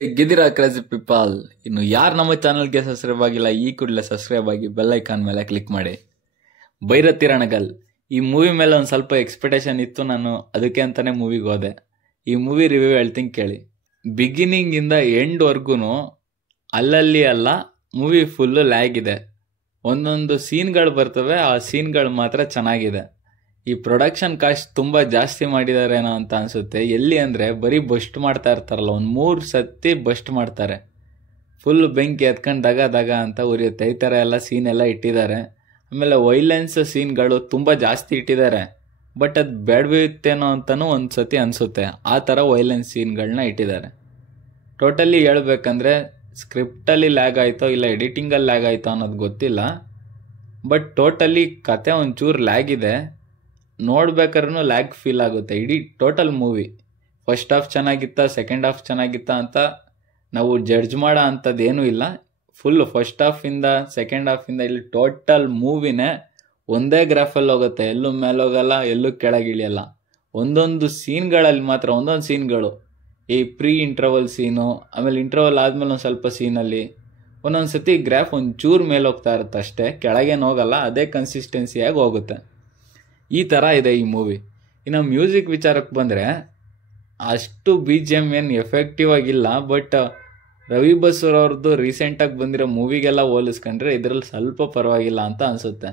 ಗೆದಿರಾ crazy people. ಇನ್ನು ಯಾರು ನಮ್ಮ ಚಾನಲ್ಗೆ ಸಬ್ಸ್ಕ್ರೈಬ್ ಆಗಿಲ್ಲ ಈ ಕೂಡಲೇ ಸಬ್ಸ್ಕ್ರೈಬ್ ಆಗಿ ಬೆಲ್ ಐಕಾನ್ ಮೇಲೆ ಕ್ಲಿಕ್ ಮಾಡಿ. ಭೈರತಿ ರಣಗಲ್ ಈ ಮೂವಿ ಮೇಲೆ ಒಂದು ಸ್ವಲ್ಪ ಎಕ್ಸ್ಪೆಕ್ಟೇಷನ್ ಇತ್ತು, ನಾನು ಅದಕ್ಕೆ ಅಂತಾನೆ ಮೂವಿಗೆ ಹೋದೆ. ಈ ಮೂವಿ ರಿವ್ಯೂ ಹೇಳ್ತೀನಿ ಕೇಳಿ. ಬಿಗಿನಿಂಗ್ ಇಂದ ಎಂಡ್ ವರ್ಗು ಅಲ್ಲಲ್ಲಿ ಅಲ್ಲ, ಮೂವಿ ಫುಲ್ಲು ಲ್ಯಾಗ್ ಇದೆ. ಒಂದೊಂದು ಸೀನ್ಗಳು ಬರ್ತವೆ, ಆ ಸೀನ್ಗಳು ಮಾತ್ರ ಚೆನ್ನಾಗಿದೆ. ಈ ಪ್ರೊಡಕ್ಷನ್ ಕಾಸ್ಟ್ ತುಂಬ ಜಾಸ್ತಿ ಮಾಡಿದಾರೇನೋ ಅಂತ ಅನಿಸುತ್ತೆ. ಎಲ್ಲಿ ಅಂದರೆ ಬರೀ ಬಸ್ಟ್ ಮಾಡ್ತಾ ಇರ್ತಾರಲ್ಲ, ಒಂದು 3 ಸತಿ ಬಸ್ಟ್ ಮಾಡ್ತಾರೆ. ಫುಲ್ ಬೆಂಕಿ ಎತ್ಕೊಂಡು ದಗ ದಗ ಅಂತ ಉರಿಯುತ್ತೆ. ಈ ಥರ ಎಲ್ಲ ಸೀನ್ ಎಲ್ಲ ಇಟ್ಟಿದ್ದಾರೆ. ಆಮೇಲೆ ವೈಲೆನ್ಸ್ ಸೀನ್ಗಳು ತುಂಬ ಜಾಸ್ತಿ ಇಟ್ಟಿದ್ದಾರೆ. ಬಟ್ ಅದು ಬೇಡವಿತ್ತೇನೋ ಅಂತಲೂ ಒಂದು ಸತಿ ಅನಿಸುತ್ತೆ. ಆ ಥರ ವೈಲೆನ್ಸ್ ಸೀನ್ಗಳನ್ನ ಇಟ್ಟಿದ್ದಾರೆ. ಟೋಟಲಿ ಹೇಳ್ಬೇಕಂದ್ರೆ ಸ್ಕ್ರಿಪ್ಟಲ್ಲಿ ಲ್ಯಾಗ್ ಆಯಿತೋ ಇಲ್ಲ ಎಡಿಟಿಂಗಲ್ಲಿ ಲ್ಯಾಗ್ ಆಯಿತೋ ಅನ್ನೋದು ಗೊತ್ತಿಲ್ಲ. ಬಟ್ ಟೋಟಲಿ ಕತೆ ಒಂಚೂರು ಲ್ಯಾಗ್ ಇದೆ. ನೋಡ್ಬೇಕಾದ್ರೂ ಲ್ಯಾಗ್ ಫೀಲ್ ಆಗುತ್ತೆ ಇಡೀ ಟೋಟಲ್ ಮೂವಿ. ಫಸ್ಟ್ ಹಾಫ್ ಚೆನ್ನಾಗಿತ್ತಾ ಸೆಕೆಂಡ್ ಹಾಫ್ ಚೆನ್ನಾಗಿತ್ತಾ ಅಂತ ನಾವು ಜಡ್ಜ್ ಮಾಡೋ ಅಂಥದ್ದು ಏನೂ ಇಲ್ಲ. ಫುಲ್ ಫಸ್ಟ್ ಹಾಫಿಂದ ಸೆಕೆಂಡ್ ಹಾಫಿಂದ ಇಲ್ಲಿ ಟೋಟಲ್ ಮೂವಿನೇ ಒಂದೇ ಗ್ರಾಫಲ್ಲಿ ಹೋಗುತ್ತೆ. ಎಲ್ಲೂ ಮೇಲೋಗಲ್ಲ, ಎಲ್ಲೂ ಕೆಳಗಿಳಿಯಲ್ಲ. ಒಂದೊಂದು ಸೀನ್ಗಳಲ್ಲಿ ಮಾತ್ರ ಒಂದೊಂದು ಸೀನ್ಗಳು, ಈ ಪ್ರೀ ಇಂಟರ್ವಲ್ ಸೀನು, ಆಮೇಲೆ ಇಂಟರ್ವಲ್ ಆದಮೇಲೆ ಒಂದು ಸ್ವಲ್ಪ ಸೀನಲ್ಲಿ ಒಂದೊಂದು ಸತಿ ಗ್ರಾಫ್ ಒಂಚೂರು ಮೇಲೆ ಹೋಗ್ತಾ ಇರುತ್ತೆ ಅಷ್ಟೇ, ಕೆಳಗೇನು ಹೋಗಲ್ಲ. ಅದೇ ಕನ್ಸಿಸ್ಟೆನ್ಸಿಯಾಗಿ ಹೋಗುತ್ತೆ. ಈ ಥರ ಇದೆ ಈ ಮೂವಿ. ಇನ್ನು ಮ್ಯೂಸಿಕ್ ವಿಚಾರಕ್ಕೆ ಬಂದರೆ ಅಷ್ಟು BGM ಏನು ಎಫೆಕ್ಟಿವ್ ಆಗಿಲ್ಲ. ಬಟ್ ರವಿ ಬಸೂರ್ ಅವ್ರದ್ದು ರೀಸೆಂಟಾಗಿ ಬಂದಿರೋ ಮೂವಿಗೆಲ್ಲ ಹೋಲಿಸ್ಕೊಂಡ್ರೆ ಇದರಲ್ಲಿ ಸ್ವಲ್ಪ ಪರವಾಗಿಲ್ಲ ಅಂತ ಅನಿಸುತ್ತೆ.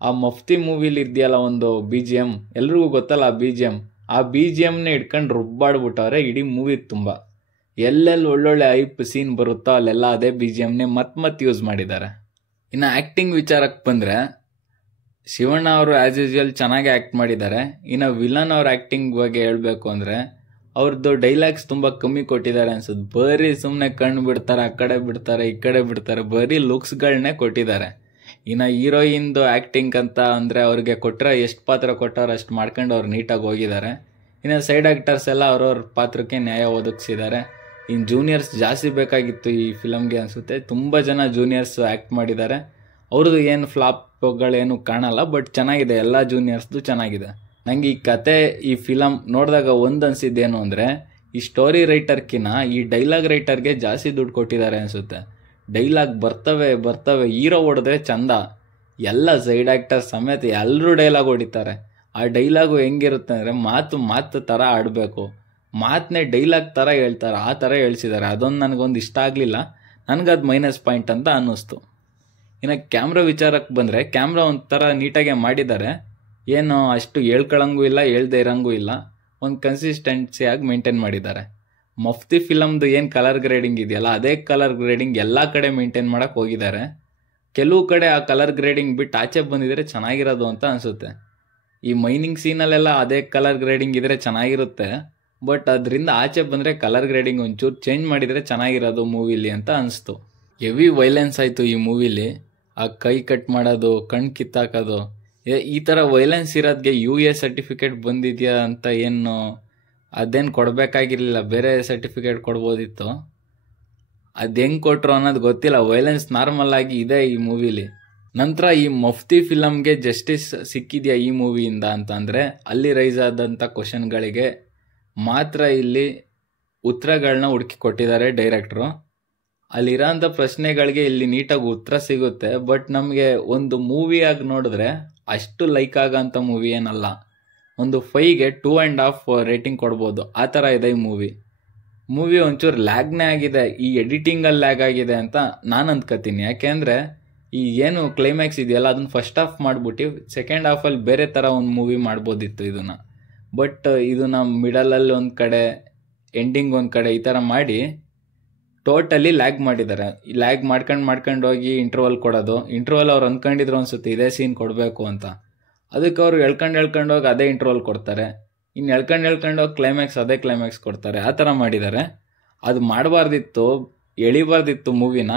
ಆ ಮಫ್ತಿ ಮೂವಿಲಿ ಇದೆಯಲ್ಲ ಒಂದು BGM, ಎಲ್ರಿಗೂ ಗೊತ್ತಲ್ಲ ಆ BGM. ಆ BGMನೇ ಇಟ್ಕೊಂಡು ರುಬ್ಬಾಡ್ಬಿಟ್ಟವ್ರೆ ಇಡೀ ಮೂವಿ ತುಂಬ. ಎಲ್ಲೆಲ್ಲಿ ಒಳ್ಳೊಳ್ಳೆ ಐಪ್ ಸೀನ್ ಬರುತ್ತೋ ಅಲ್ಲೆಲ್ಲ ಅದೇ BGMನೇ ಮತ್ತೆ ಯೂಸ್ ಮಾಡಿದ್ದಾರೆ. ಇನ್ನು ಆ್ಯಕ್ಟಿಂಗ್ ವಿಚಾರಕ್ಕೆ ಬಂದರೆ ಶಿವಣ್ಣ ಅವರು ಆ್ಯಸ್ ಯೂಸ್ವಲ್ ಚೆನ್ನಾಗಿ ಆ್ಯಕ್ಟ್ ಮಾಡಿದ್ದಾರೆ. ಇನ್ನು ವಿಲನ್ ಅವ್ರ ಆ್ಯಕ್ಟಿಂಗ್ ಬಗ್ಗೆ ಹೇಳಬೇಕು ಅಂದರೆ ಅವ್ರದ್ದು ಡೈಲಾಗ್ಸ್ ತುಂಬ ಕಮ್ಮಿ ಕೊಟ್ಟಿದ್ದಾರೆ ಅನ್ಸುತ್ತೆ. ಬರೀ ಸುಮ್ಮನೆ ಕಣ್ಣು ಬಿಡ್ತಾರೆ, ಆ ಕಡೆ ಬಿಡ್ತಾರೆ, ಈ ಕಡೆ ಬಿಡ್ತಾರೆ, ಬರೀ ಲುಕ್ಸ್ಗಳನ್ನೇ ಕೊಟ್ಟಿದ್ದಾರೆ. ಇನ್ನು ಹೀರೋಯಿನ್ದು ಆ್ಯಕ್ಟಿಂಗ್ ಅಂತ ಅಂದರೆ ಅವ್ರಿಗೆ ಕೊಟ್ಟರೆ ಎಷ್ಟು ಪಾತ್ರ ಕೊಟ್ಟವ್ರು ಅಷ್ಟು ಮಾಡ್ಕೊಂಡು ಅವ್ರು ನೀಟಾಗಿ ಹೋಗಿದ್ದಾರೆ. ಇನ್ನು ಸೈಡ್ ಆ್ಯಕ್ಟರ್ಸ್ ಎಲ್ಲ ಅವ್ರವ್ರ ಪಾತ್ರಕ್ಕೆ ನ್ಯಾಯ ಒದಗಿಸಿದ್ದಾರೆ. ಇನ್ನು ಜೂನಿಯರ್ಸ್ ಜಾಸ್ತಿ ಬೇಕಾಗಿತ್ತು ಈ ಫಿಲಮ್ಗೆ ಅನಿಸುತ್ತೆ. ತುಂಬ ಜನ ಜೂನಿಯರ್ಸ್ ಆ್ಯಕ್ಟ್ ಮಾಡಿದ್ದಾರೆ. ಅವ್ರದ್ದು ಏನು ಫ್ಲಾಪ್ಗಳೇನು ಕಾಣಲ್ಲ, ಬಟ್ ಚೆನ್ನಾಗಿದೆ. ಎಲ್ಲ ಜೂನಿಯರ್ಸ್ದು ಚೆನ್ನಾಗಿದೆ. ನನಗೆ ಈ ಕತೆ ಈ ಫಿಲಮ್ ನೋಡಿದಾಗ ಒಂದು ಅನಿಸಿದ್ದೇನು ಅಂದರೆ ಈ ಸ್ಟೋರಿ ರೈಟರ್ಕಿನ್ನ ಈ ಡೈಲಾಗ್ ರೈಟರ್ಗೆ ಜಾಸ್ತಿ ದುಡ್ಡು ಕೊಟ್ಟಿದ್ದಾರೆ ಅನಿಸುತ್ತೆ. ಡೈಲಾಗ್ ಬರ್ತವೆ ಹೀರೋ ಹೊಡೆದ್ರೆ ಚಂದ, ಎಲ್ಲ ಸೈಡ್ ಆ್ಯಕ್ಟರ್ ಸಮೇತ ಎಲ್ಲರೂ ಡೈಲಾಗ್ ಹೊಡಿತಾರೆ. ಆ ಡೈಲಾಗು ಹೆಂಗಿರುತ್ತೆ ಅಂದರೆ ಮಾತು ಥರ ಆಡಬೇಕು, ಮಾತನ್ನೇ ಡೈಲಾಗ್ ಥರ ಹೇಳ್ತಾರೆ, ಆ ಥರ ಹೇಳ್ಸಿದ್ದಾರೆ. ಅದೊಂದು ನನಗೊಂದು ಇಷ್ಟ ಆಗಲಿಲ್ಲ. ನನಗದು ಮೈನಸ್ ಪಾಯಿಂಟ್ ಅಂತ ಅನ್ನಿಸ್ತು. ಇನ್ನು ಕ್ಯಾಮ್ರಾ ವಿಚಾರಕ್ಕೆ ಬಂದರೆ ಕ್ಯಾಮ್ರಾ ಒಂಥರ ನೀಟಾಗೆ ಮಾಡಿದ್ದಾರೆ. ಏನು ಅಷ್ಟು ಹೇಳ್ಕೊಳಂಗೂ ಇಲ್ಲ, ಹೇಳ್ದೇ ಇರೋಂಗೂ ಇಲ್ಲ. ಒಂದು ಕನ್ಸಿಸ್ಟೆನ್ಸಿಯಾಗಿ ಮೇಂಟೈನ್ ಮಾಡಿದ್ದಾರೆ. ಮಫ್ತಿ ಫಿಲಮ್ದು ಏನು ಕಲರ್ ಗ್ರೇಡಿಂಗ್ ಇದೆಯಲ್ಲ, ಅದೇ ಕಲರ್ ಗ್ರೇಡಿಂಗ್ ಎಲ್ಲ ಕಡೆ ಮೇಂಟೈನ್ ಮಾಡೋಕ್ಕೆ ಹೋಗಿದ್ದಾರೆ. ಕೆಲವು ಕಡೆ ಆ ಕಲರ್ ಗ್ರೇಡಿಂಗ್ ಬಿಟ್ಟು ಆಚೆ ಬಂದಿದ್ರೆ ಚೆನ್ನಾಗಿರೋದು ಅಂತ ಅನಿಸುತ್ತೆ. ಈ ಮೈನಿಂಗ್ ಸೀನಲ್ಲೆಲ್ಲ ಅದೇ ಕಲರ್ ಗ್ರೇಡಿಂಗ್ ಇದ್ರೆ ಚೆನ್ನಾಗಿರುತ್ತೆ. ಬಟ್ ಅದರಿಂದ ಆಚೆ ಬಂದರೆ ಕಲರ್ ಗ್ರೇಡಿಂಗ್ ಒಂಚೂರು ಚೇಂಜ್ ಮಾಡಿದರೆ ಚೆನ್ನಾಗಿರೋದು ಮೂವಿಲಿ ಅಂತ ಅನಿಸ್ತು. ಹೆವಿ ವೈಲೆನ್ಸ್ ಆಯಿತು ಈ ಮೂವಿಲಿ. ಆ ಕೈ ಕಟ್ ಮಾಡೋದು, ಕಣ್ಣು ಕಿತ್ತಾಕೋದು, ಈ ಥರ ವೈಲೆನ್ಸ್ ಇರೋದಕ್ಕೆ UA ಸರ್ಟಿಫಿಕೇಟ್ ಬಂದಿದೆಯಾ ಅಂತ ಏನು ಅದೇನು ಕೊಡಬೇಕಾಗಿರಲಿಲ್ಲ, ಬೇರೆ ಸರ್ಟಿಫಿಕೇಟ್ ಕೊಡ್ಬೋದಿತ್ತು. ಅದು ಹೆಂಗೆ ಕೊಟ್ಟರು ಅನ್ನೋದು ಗೊತ್ತಿಲ್ಲ. ವೈಲೆನ್ಸ್ ನಾರ್ಮಲ್ ಆಗಿ ಇದೆ ಈ ಮೂವಿಲಿ. ನಂತರ ಈ ಮಫ್ತಿ ಫಿಲಮ್ಗೆ ಜಸ್ಟಿಸ್ ಸಿಕ್ಕಿದೆಯಾ ಈ ಮೂವಿಯಿಂದ ಅಂತಂದರೆ ಅಲ್ಲಿ ರೈಸ್ ಆದಂಥ ಕ್ವಶನ್ಗಳಿಗೆ ಮಾತ್ರ ಇಲ್ಲಿ ಉತ್ತರಗಳನ್ನ ಹುಡುಕಿ ಕೊಟ್ಟಿದ್ದಾರೆ ಡೈರೆಕ್ಟ್ರು. ಅಲ್ಲಿರೋಂಥ ಪ್ರಶ್ನೆಗಳಿಗೆ ಇಲ್ಲಿ ನೀಟಾಗಿ ಉತ್ತರ ಸಿಗುತ್ತೆ. ಬಟ್ ನಮಗೆ ಒಂದು ಮೂವಿಯಾಗಿ ನೋಡಿದ್ರೆ ಅಷ್ಟು ಲೈಕ್ ಆಗೋಂಥ ಮೂವಿ ಏನಲ್ಲ. ಒಂದು 5ಗೆ 2.5 ರೇಟಿಂಗ್ ಕೊಡ್ಬೋದು, ಆ ಥರ ಇದೆ ಈ ಮೂವಿ ಒಂಚೂರು ಲ್ಯಾಗ್ನೇ ಆಗಿದೆ. ಈ ಎಡಿಟಿಂಗಲ್ಲಿ ಲ್ಯಾಗ್ ಆಗಿದೆ ಅಂತ ನಾನು ಅಂದ್ಕೋತೀನಿ. ಯಾಕೆಂದರೆ ಈ ಏನು ಕ್ಲೈಮ್ಯಾಕ್ಸ್ ಇದೆಯಲ್ಲ ಅದನ್ನು ಫಸ್ಟ್ ಹಾಫ್ ಮಾಡಿಬಿಟ್ಟು ಸೆಕೆಂಡ್ ಹಾಫಲ್ಲಿ ಬೇರೆ ಥರ ಒಂದು ಮೂವಿ ಮಾಡ್ಬೋದಿತ್ತು ಇದನ್ನು. ಬಟ್ ಇದನ್ನು ಮಿಡಲಲ್ಲಿ ಒಂದು ಕಡೆ, ಎಂಡಿಂಗ್ ಒಂದು ಕಡೆ, ಈ ಥರ ಮಾಡಿ ಟೋಟಲಿ ಲ್ಯಾಗ್ ಮಾಡಿದ್ದಾರೆ. ಲ್ಯಾಗ್ ಮಾಡ್ಕೊಂಡು ಹೋಗಿ ಇಂಟರ್ವಲ್ ಕೊಡೋದು. ಇಂಟರ್ವಲ್ ಅವ್ರು ಅಂದ್ಕೊಂಡಿದ್ರು ಅನ್ಸುತ್ತೆ ಇದೇ ಸೀನ್ ಕೊಡಬೇಕು ಅಂತ. ಅದಕ್ಕೆ ಅವ್ರು ಎಳ್ಕೊಂಡು ಹೋಗಿ ಅದೇ ಇಂಟರ್ವಲ್ ಕೊಡ್ತಾರೆ. ಇನ್ನು ಎಳ್ಕೊಂಡು ಹೋಗಿ ಕ್ಲೈಮ್ಯಾಕ್ಸ್ ಅದೇ ಕ್ಲೈಮ್ಯಾಕ್ಸ್ ಕೊಡ್ತಾರೆ. ಆ ಥರ ಮಾಡಿದ್ದಾರೆ. ಅದು ಮಾಡಬಾರ್ದಿತ್ತು, ಎಳಿಬಾರ್ದಿತ್ತು ಮೂವಿನ.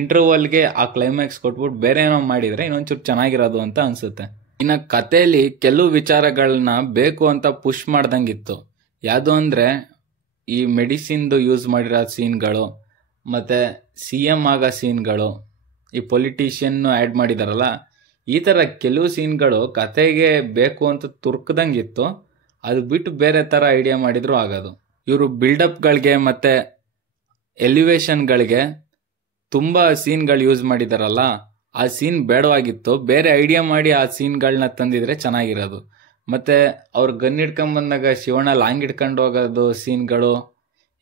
ಇಂಟರ್ವಲ್ಗೆ ಆ ಕ್ಲೈಮ್ಯಾಕ್ಸ್ ಕೊಟ್ಬಿಟ್ಟು ಬೇರೆ ಏನೋ ಮಾಡಿದರೆ ಇನ್ನೊಂಚೂರು ಚೆನ್ನಾಗಿರೋದು ಅಂತ ಅನಿಸುತ್ತೆ. ಇನ್ನು ಕಥೆಯಲ್ಲಿ ಕೆಲವು ವಿಚಾರಗಳನ್ನ ಬೇಕು ಅಂತ ಪುಷ್ ಮಾಡ್ದಂಗಿತ್ತು. ಯಾವುದು ಅಂದರೆ ಈ ಮೆಡಿಸಿನ್ದು ಯೂಸ್ ಮಾಡಿರೋ ಸೀನ್ಗಳು, ಮತ್ತು CM ಆಗೋ ಸೀನ್ಗಳು, ಈ ಪೊಲಿಟಿಷಿಯನ್ನು ಆ್ಯಡ್ ಮಾಡಿದಾರಲ್ಲ, ಈ ಥರ ಕೆಲವು ಸೀನ್ಗಳು ಕತೆಗೆ ಬೇಕು ಅಂತ ತುರ್ಕ್ದಂಗಿತ್ತು. ಅದು ಬಿಟ್ಟು ಬೇರೆ ಥರ ಐಡಿಯಾ ಮಾಡಿದ್ರು ಆಗೋದು. ಇವರು ಬಿಲ್ಡಪ್ಗಳಿಗೆ ಮತ್ತು ಎಲಿವೇಶನ್ಗಳಿಗೆ ತುಂಬ ಸೀನ್ಗಳು ಯೂಸ್ ಮಾಡಿದಾರಲ್ಲ, ಆ ಸೀನ್ ಬೇಡವಾಗಿತ್ತು. ಬೇರೆ ಐಡಿಯಾ ಮಾಡಿ ಆ ಸೀನ್ಗಳನ್ನ ತಂದಿದ್ರೆ ಚೆನ್ನಾಗಿರೋದು. ಮತ್ತೆ ಅವ್ರು ಗನ್ ಹಿಡ್ಕೊಂಬಂದಾಗ ಶಿವಣ್ಣ ಲಾಂಗ್ ಹಿಡ್ಕೊಂಡು ಹೋಗೋದು ಸೀನ್ಗಳು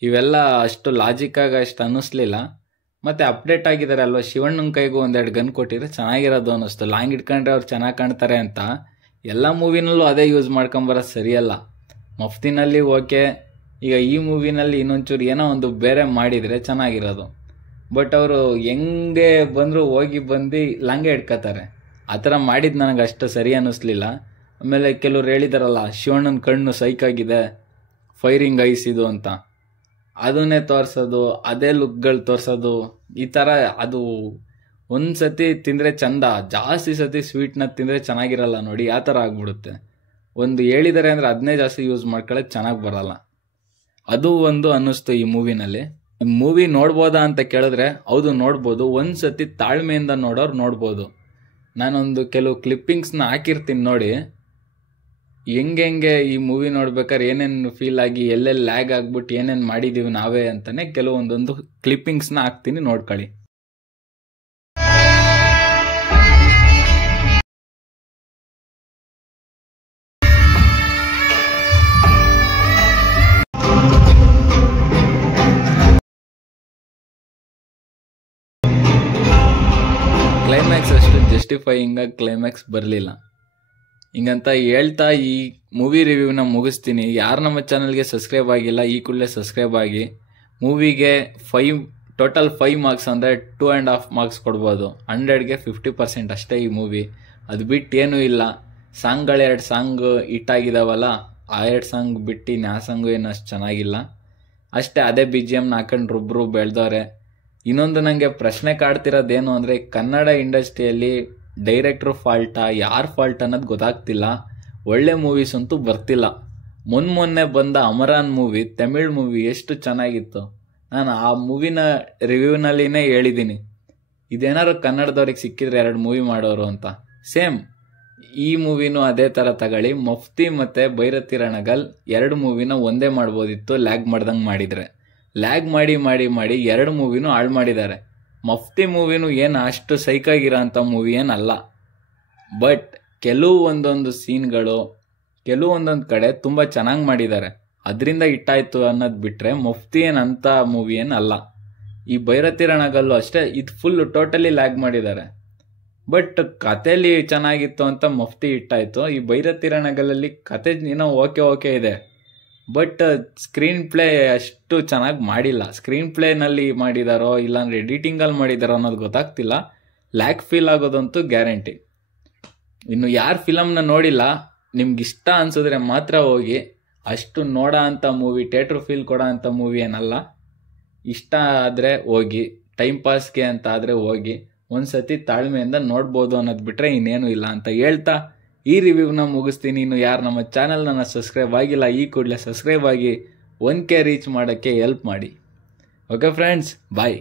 ಇವೆಲ್ಲ ಅಷ್ಟು ಲಾಜಿಕ್ಕಾಗಿ ಅಷ್ಟು ಅನ್ನಿಸ್ಲಿಲ್ಲ. ಮತ್ತೆ ಅಪ್ಡೇಟ್ ಆಗಿದ್ದಾರೆ ಅಲ್ವಾ, ಶಿವಣ್ಣನ ಕೈಗೂ ಒಂದೆರಡು ಗನ್ ಕೊಟ್ಟಿದ್ರೆ ಚೆನ್ನಾಗಿರೋದು ಅನ್ನಿಸ್ತು. ಲಾಂಗ್ ಹಿಡ್ಕೊಂಡ್ರೆ ಅವ್ರು ಚೆನ್ನಾಗಿ ಕಾಣ್ತಾರೆ ಅಂತ ಎಲ್ಲ ಮೂವಿನಲ್ಲೂ ಅದೇ ಯೂಸ್ ಮಾಡ್ಕೊಂಬರೋದು ಸರಿಯಲ್ಲ. ಮಫ್ತಿನಲ್ಲಿ ಓಕೆ, ಈಗ ಈ ಮೂವಿನಲ್ಲಿ ಇನ್ನೊಂಚೂರು ಏನೋ ಒಂದು ಬೇರೆ ಮಾಡಿದರೆ ಚೆನ್ನಾಗಿರೋದು. ಬಟ್ ಅವರು ಹೆಂಗೆ ಬಂದರೂ ಹೋಗಿ ಬಂದು ಲಾಂಗೆ ಹಿಡ್ಕೋತಾರೆ. ಆ ಥರ ಮಾಡಿದ್ದು ನನಗೆ ಅಷ್ಟು ಸರಿ ಅನ್ನಿಸ್ಲಿಲ್ಲ. ಆಮೇಲೆ ಕೆಲವ್ರು ಹೇಳಿದಾರಲ್ಲ, ಶಿವಣ್ಣನ ಕಣ್ಣು ಸೈಕಾಗಿದೆ, ಫೈರಿಂಗ್ ಐಸ್ ಇದು ಅಂತ, ಅದನ್ನೇ ತೋರಿಸೋದು, ಅದೇ ಲುಕ್ಗಳು ತೋರಿಸೋದು, ಈ ಥರ ಅದು ಒಂದು ಸತಿ ತಿಂದರೆ ಚಂದ, ಜಾಸ್ತಿ ಸತಿ ಸ್ವೀಟ್ನ ತಿಂದರೆ ಚೆನ್ನಾಗಿರಲ್ಲ ನೋಡಿ, ಆ ಥರ ಆಗ್ಬಿಡುತ್ತೆ. ಒಂದು ಹೇಳಿದ್ದಾರೆ ಅಂದರೆ ಅದನ್ನೇ ಜಾಸ್ತಿ ಯೂಸ್ ಮಾಡ್ಕೊಳ್ಳೋದು ಚೆನ್ನಾಗಿ ಬರಲ್ಲ. ಅದು ಒಂದು ಅನ್ನಿಸ್ತು ಈ ಮೂವಿನಲ್ಲಿ. ಮೂವಿ ನೋಡ್ಬೋದಾ ಅಂತ ಕೇಳಿದ್ರೆ ಹೌದು ನೋಡ್ಬೋದು, ಒಂದು ಸತಿ ತಾಳ್ಮೆಯಿಂದ ನೋಡೋರು ನೋಡ್ಬೋದು. ನಾನೊಂದು ಕೆಲವು ಕ್ಲಿಪ್ಪಿಂಗ್ಸ್ನ ಹಾಕಿರ್ತೀನಿ ನೋಡಿ, ಹೆಂಗೆ ಈ ಮೂವಿ ನೋಡ್ಬೇಕಾದ್ರೆ ಏನೇನು ಫೀಲ್ ಆಗಿ ಎಲ್ಲೆಲ್ಲಿ ಲ್ಯಾಗ್ ಆಗ್ಬಿಟ್ಟು ಏನೇನು ಮಾಡಿದ್ದೀವಿ ನಾವೇ ಅಂತಾನೆ ಕೆಲವೊಂದೊಂದು ಕ್ಲಿಪ್ಪಿಂಗ್ಸ್ನ ಹಾಕ್ತೀನಿ, ನೋಡ್ಕೊಳ್ಳಿ. ಕ್ಲೈಮ್ಯಾಕ್ಸ್ ಅಷ್ಟು ಜಸ್ಟಿಫೈಯಿಂಗ್ ಆಗಿ ಕ್ಲೈಮ್ಯಾಕ್ಸ್ ಬರಲಿಲ್ಲ. ಹಿಂಗಂತ ಹೇಳ್ತಾ ಈ ಮೂವಿ ರಿವ್ಯೂನ ಮುಗಿಸ್ತೀನಿ. ಯಾರು ನಮ್ಮ ಚಾನಲ್ಗೆ ಸಬ್ಸ್ಕ್ರೈಬ್ ಆಗಿಲ್ಲ ಈ ಕೂಡಲೇ ಸಬ್ಸ್ಕ್ರೈಬ್ ಆಗಿ. ಮೂವಿಗೆ ಟೋಟಲ್ 5 ಮಾರ್ಕ್ಸ್ ಅಂದರೆ 2.5 ಮಾರ್ಕ್ಸ್ ಕೊಡ್ಬೋದು. 100ಗೆ 50% ಅಷ್ಟೇ ಈ ಮೂವಿ. ಅದು ಬಿಟ್ಟು ಏನೂ ಇಲ್ಲ. ಸಾಂಗ್ಗಳು 2 ಸಾಂಗ್ ಹಿಟ್ಟಾಗಿದ್ದಾವಲ್ಲ, ಆ 2 ಸಾಂಗ್ ಬಿಟ್ಟು ಇನ್ನು ಸಾಂಗು ಏನು ಅಷ್ಟು ಚೆನ್ನಾಗಿಲ್ಲ ಅಷ್ಟೇ. ಅದೇ BGMನ ಹಾಕೊಂಡು ಒಬ್ಬರು ಬೆಳೆದವ್ರೆ. ಇನ್ನೊಂದು ನನಗೆ ಪ್ರಶ್ನೆ ಕಾಡ್ತಿರೋದೇನು ಅಂದರೆ, ಕನ್ನಡ ಇಂಡಸ್ಟ್ರಿಯಲ್ಲಿ ಡೈರೆಕ್ಟ್ರು ಫಾಲ್ಟಾ ಯಾರು ಫಾಲ್ಟ್ ಅನ್ನೋದು ಗೊತ್ತಾಗ್ತಿಲ್ಲ. ಒಳ್ಳೆ ಮೂವೀಸ್ ಅಂತೂ ಬರ್ತಿಲ್ಲ. ಮೊನ್ನೆ ಬಂದ ಅಮರಾನ್ ಮೂವಿ, ತಮಿಳ್ ಮೂವಿ ಎಷ್ಟು ಚೆನ್ನಾಗಿತ್ತು. ನಾನು ಆ ಮೂವಿನ ರಿವ್ಯೂನಲ್ಲಿನೇ ಹೇಳಿದ್ದೀನಿ, ಇದೇನಾದ್ರು ಕನ್ನಡದವ್ರಿಗೆ ಸಿಕ್ಕಿದ್ರೆ 2 ಮೂವಿ ಮಾಡೋರು ಅಂತ. ಸೇಮ್ ಈ ಮೂವಿನೂ ಅದೇ ಥರ ತಗೊಳ್ಳಿ. ಮಫ್ತಿ ಮತ್ತು ಭೈರತಿ ರಣಗಲ್ 2 ಮೂವಿನ ಒಂದೇ ಮಾಡ್ಬೋದಿತ್ತು, ಲ್ಯಾಗ್ ಮಾಡ್ದಂಗೆ ಮಾಡಿದರೆ. ಲ್ಯಾಗ್ ಮಾಡಿ 2 ಮೂವಿನೂ ಹಾಳು ಮಾಡಿದ್ದಾರೆ. ಮಫ್ತಿ ಮೂವಿನೂ ಏನು ಅಷ್ಟು ಸೈಕಾಗಿರೋ ಅಂಥ ಮೂವಿ ಏನಲ್ಲ. ಬಟ್ ಒಂದೊಂದು ಸೀನ್ಗಳು ಕೆಲವೊಂದೊಂದು ಕಡೆ ತುಂಬ ಚೆನ್ನಾಗಿ ಮಾಡಿದ್ದಾರೆ, ಅದರಿಂದ ಇಟ್ಟಾಯ್ತು ಅನ್ನೋದು ಬಿಟ್ಟರೆ ಮಫ್ತಿ ಏನಂತ ಮೂವಿ ಏನಲ್ಲ. ಈ ಭೈರತಿ ರಣಗಲ್ಲು ಅಷ್ಟೇ, ಇದು ಫುಲ್ಲು ಟೋಟಲಿ ಲ್ಯಾಗ್ ಮಾಡಿದ್ದಾರೆ. ಬಟ್ ಕಥೆಯಲ್ಲಿ ಚೆನ್ನಾಗಿತ್ತು ಅಂತ ಮಫ್ತಿ ಇಟ್ಟಾಯ್ತು. ಈ ಭೈರತಿ ರಣಗಲ್ಲಲ್ಲಿ ಕತೆ ಏನೋ ಓಕೆ ಇದೆ, ಬಟ್ ಸ್ಕ್ರೀನ್ ಪ್ಲೇ ಅಷ್ಟು ಚೆನ್ನಾಗಿ ಮಾಡಿಲ್ಲ. ಸ್ಕ್ರೀನ್ ಪ್ಲೇನಲ್ಲಿ ಮಾಡಿದಾರೋ ಇಲ್ಲಾಂದ್ರೆ ಎಡಿಟಿಂಗಲ್ಲಿ ಮಾಡಿದಾರೋ ಅನ್ನೋದು ಗೊತ್ತಾಗ್ತಿಲ್ಲ. ಲ್ಯಾಕ್ ಫೀಲ್ ಆಗೋದಂತೂ ಗ್ಯಾರಂಟಿ. ಇನ್ನು ಯಾರು ಫಿಲಮ್ನ ನೋಡಿಲ್ಲ, ನಿಮ್ಗೆ ಇಷ್ಟ ಅನ್ಸಿದ್ರೆ ಮಾತ್ರ ಹೋಗಿ. ಅಷ್ಟು ನೋಡೋ ಅಂಥ ಮೂವಿ, ಥಿಯೇಟ್ರ್ ಫೀಲ್ ಕೊಡೋ ಅಂಥ ಮೂವಿ ಏನಲ್ಲ. ಇಷ್ಟ ಆದರೆ ಹೋಗಿ, ಟೈಮ್ ಪಾಸ್ಗೆ ಅಂತ ಆದರೆ ಹೋಗಿ, ಒಂದು ಸತಿ ತಾಳ್ಮೆಯಿಂದ ನೋಡ್ಬೋದು ಅನ್ನೋದು ಬಿಟ್ಟರೆ ಇನ್ನೇನು ಇಲ್ಲ ಅಂತ ಹೇಳ್ತಾ ಈ ರಿವ್ಯೂನ ಮುಗಿಸ್ತೀನಿ. ಇನ್ನು ಯಾರು ನಮ್ಮ ಚಾನಲ್ನ ಸಬ್ಸ್ಕ್ರೈಬ್ ಆಗಿಲ್ಲ ಈ ಕೂಡಲೇ ಸಬ್ಸ್ಕ್ರೈಬ್ ಆಗಿ 1K ರೀಚ್ ಮಾಡೋಕ್ಕೆ ಹೆಲ್ಪ್ ಮಾಡಿ. ಓಕೆ ಫ್ರೆಂಡ್ಸ್, ಬಾಯ್.